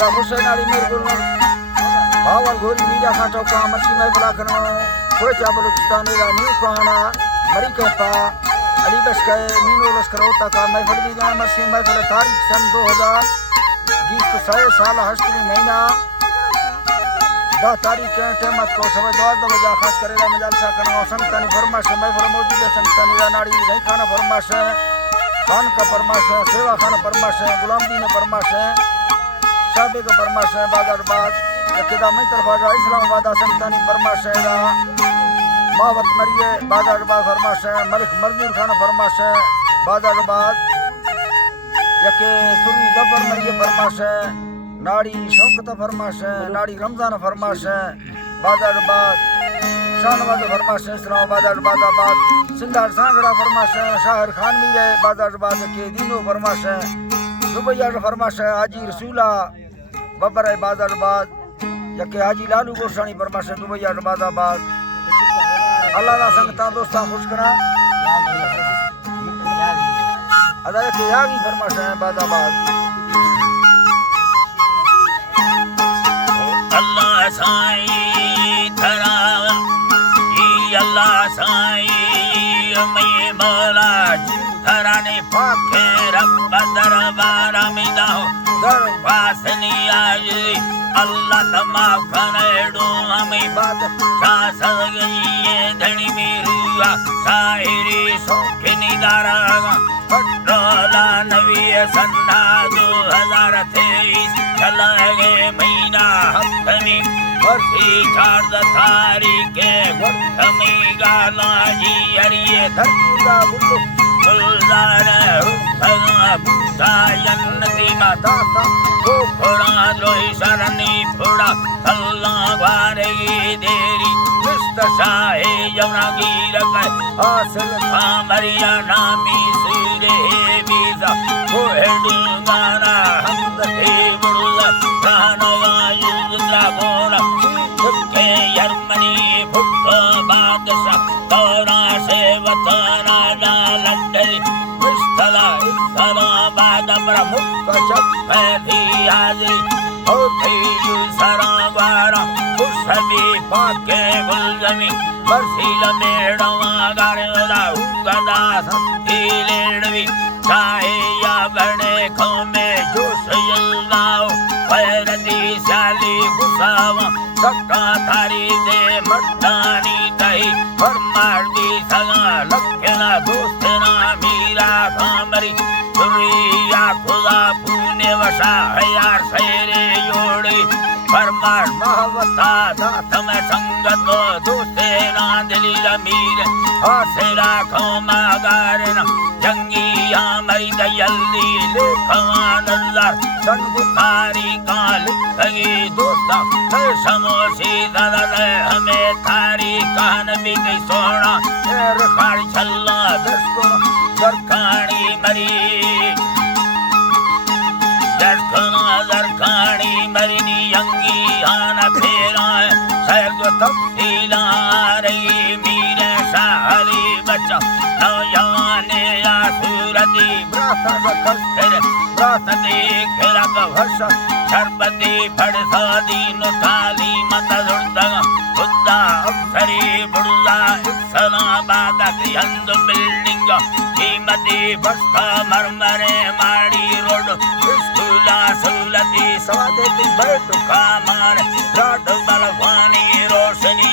दादा हुसैन अली मेरगुल भावल घोरी मीरा खाटो का मसी में बुलाकनो कोयचा बलूचिस्तान दा न्यू काना मरी कहता अली बशके मीनो लश्कर होता का महफिल भी गए मसी महफिल तारीख सन 2020 साल हश्तमी महीना 10 तारीख के टेमत को समय 12 बजे खास करेगा मजालसा करना संतानी फरमाश महफिल मौजूद है संतानी दा नाड़ी नहीं खाना फरमाश खान का फरमाश है सेवा खान फरमाश है गुलाम दीन फरमाश है शाबे का फरमाश है बाजार किदा मई तरफ इस्लामाबाद संतानी फरमाश है मावत मरिए बाजार फरमाश है मलिक मजदूर खान फरमाश है बाजार यके सुरी जफर मरिए फरमाश है नाड़ी शौकत फरमाश है नाड़ी रमजान फरमाश है बाजार शाहनवाज फरमाश है इस्लामाबाद आबाद सिंधार सांगड़ा फरमाश है शाहिर खान भी है बाजार के दीनो फरमाश है दुबैया फरमाश है हाजी रसूला बबर है बाजार यके हाजी लालू गोसानी फरमाश है दुबैया बाजाबाद अल्लाह दा संगता दोस्ता खुश करा अदा के यागी फरमाश है बाजाबाद अल्लाह साईं धरा अल्लाह साईं मैं मौला धराने पाके रब दरबार में दाओ दरवासनी आई अल्लाह तमा खनेडो हमें बात शासन ये धनी मेरुआ शायरी सोखनी दारागा पटोला नवी सन्ना 2023 चला गए महीना हफ्तमी वर्षी 4 तारीख के वर्षमी गाला जी हरिये धरतीगा बुल्लु बुल्लार रुखा बुतायन दी माता को फोड़ा लोही शरणी फोड़ा अल्लाह वारेगी देरी शाहे यमुनागीर हासिल मरिया नामी सूरे बीजा को हेडुगाना हमद थे बुड़ला खानवा युद्रा बोला के यरमनी भुट्टो बादशाह तोरा से वतना लंडरी मुस्तला बाद प्रमुख चप्पी हाजिरी होती सरावारा सभी पाके गुलजमी बरसील मेड़वा गारेला उगदा सत्ती लेड़वी चाहे या बने खोमे जोश यल्लाओ पैरदी साली गुसावा सक्का थारी दे मर्दानी दही फरमार दी सगा लक्ष्यना दोस्तना मीरा कामरी दुरिया खुदा पुण्य वशा हयार सैरे योड़ी फरमार महवता दात में संगत दोस्ते ना दिली लमीर हासिला खोमा गारना जंगी मरी दयल्ली लेखवा नजर सन बुखारी काल लगी दोस्ता समोसी दल हमें थारी कान भी गई सोना रखाड़ी छल्ला दसको दरखानी मरी दरखानी मरीनी यंगी आना फेरा सर्व तब्दीला रही मीरे सारी बच्चा नौजवाने या सूरती ब्राता रखर ब्राता देख रख वर्ष शरबती फड़सा दीन थाली मत जुड़ता खुदा अफसरी बुड़ला इस्लामाबाद की अंद बिल्डिंग कीमती बस्ता मरमरे माड़ी रोड सुलती सवादे की बैठ कामान रात बलवानी रोशनी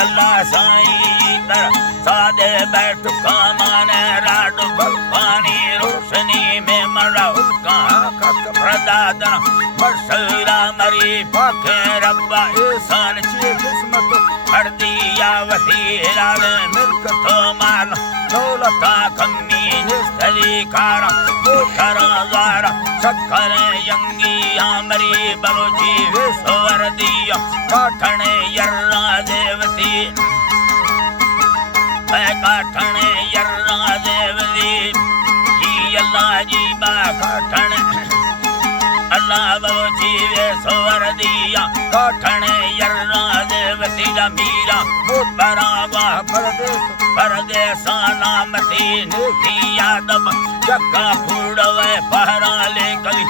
अल्लाह साईं तर सादे बैठ कामान रात बलवानी रोशनी में मरा उसका हक प्रदादन मशहूरा मरी पाके रब्बा एहसान ची किस्मत कर दिया वसीला मिल्क तो मान दौलता कमी निस्तली कारा बुखरा ज़ारा शक्कर यंगी आमरी बलोची विश्वर दिया काठने यर्रा देवती काठने यर्रा देवती अल्लाह जी बा काठने अल्लाह बलोची विश्वर दिया काठने यर्रा देवती मीरा बराबा परदेसा नामती नेकी यादव जक्का फूड़वे पहरा ले कली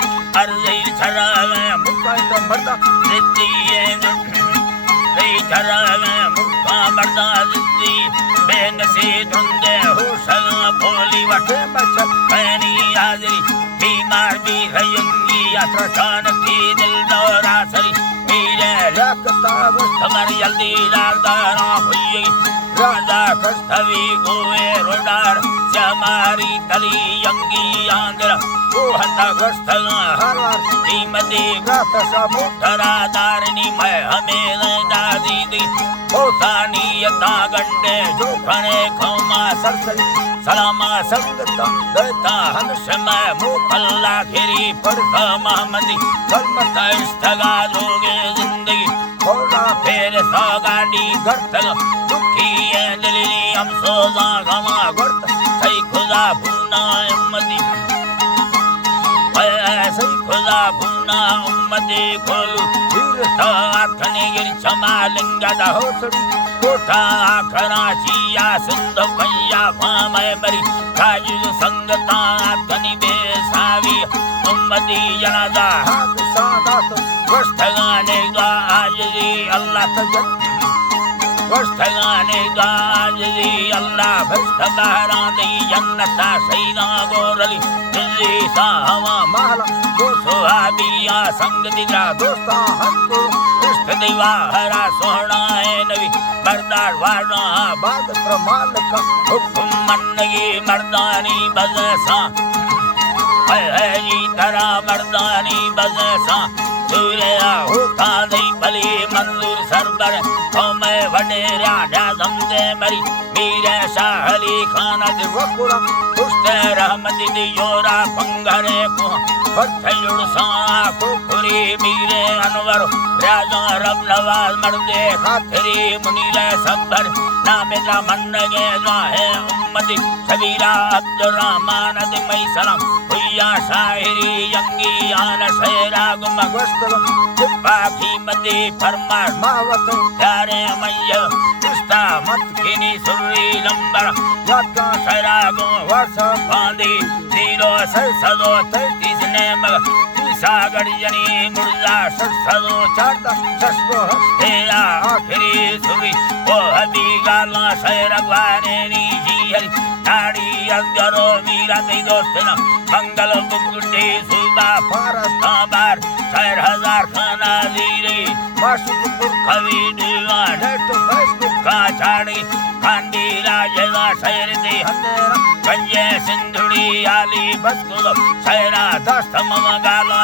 में मुक्का मर्दा जिंदी बेनसी धुंधे हो सगा भोली वठे मचल पैनी हाजरी बीमार भी रयुंगी अत्रचान की दिल दौरा सरी मेरे रखता गुस्तमर जल्दी दारदारा हुई राजा कस्तवी गोवे रोडार श्यामारी तली यंगी आंध्र वो हता गस्तगा हरवार कीमती रात सबो धरादारनी मैं हमें दादी दी होतानी यता गंडे जो खने खमा सरसरी सलामा संगता देता हमेशा मैं मुखल्ला खिरी पढ़ता महमदी कलमत इस्तगा जोगे जिंदगी होना फिर सागाडी गर्तग दुखी है दिली हम सोजा गमा गर्त सही खुदा भूना उम्मती सही खुदा भूना उम्मती खोलू तीर्था खने गिर क्षमा लिंगदा होसड़ी कोठा कराचिया सिंध भैया भामय मरी काजू संगता धनी बेसावी उम्मती जनादा हाथ सादात वस्तगाने गा आजली अल्लाह तजन वस्तगाने गा आजली अल्लाह भस्तबारा दी जन्नता सैदा गोरली दिल्ली सा हवा महला दो सुहाबिया संग दिला दोस्ता हंदो इष्ट दिवा हरा सोहना है नबी मर्दार वारना बाद प्रमाल का हुक्म मन्नगी मर्दानी बजसा है जी तरा मर्दानी बजसा सूर्या होता नहीं भली मंजूर सरबर तो मैं वडे राजा दमदे मरी मीरे शाह अली खान वकुला उस्ते रहमत दियोरा पंगरे को फरथयुड़ सा कुखरी मीरे अनवर राजा रब नवाज मर्दे खातरी मुनीले सबर नामिला मन्नगे जाहे उम्मती सबीरा अब्दुर्रहमान दिमई सलाम हुया शाहिरी यंगी आन शेरा गुम वस्तगा जिब्बा की मदी फरमार मावत प्यारे मैया इस्ता मत खिनी सुरी लंबर याका शरागो वर्षा बांधी जीरो सरसदो तैतीस ने मग सागर जनी मुर्जा सरसदो चारदा दसगो तेरा आखिरी सुरी वो हबी गाला शैरगवाने नी जी हरी नाड़ी अजगरो मीरा दी दोस्तना मंगल बुकुटी सुबा भारत बार 4000 खाना जीरे माशुकुर कवि दीवान नेट फेसबुक का छाड़ी खांडी राजेगा शहर दे हंदेरा गंजे सिंधुड़ी आली बसकुलो शहरा दस्तम गाला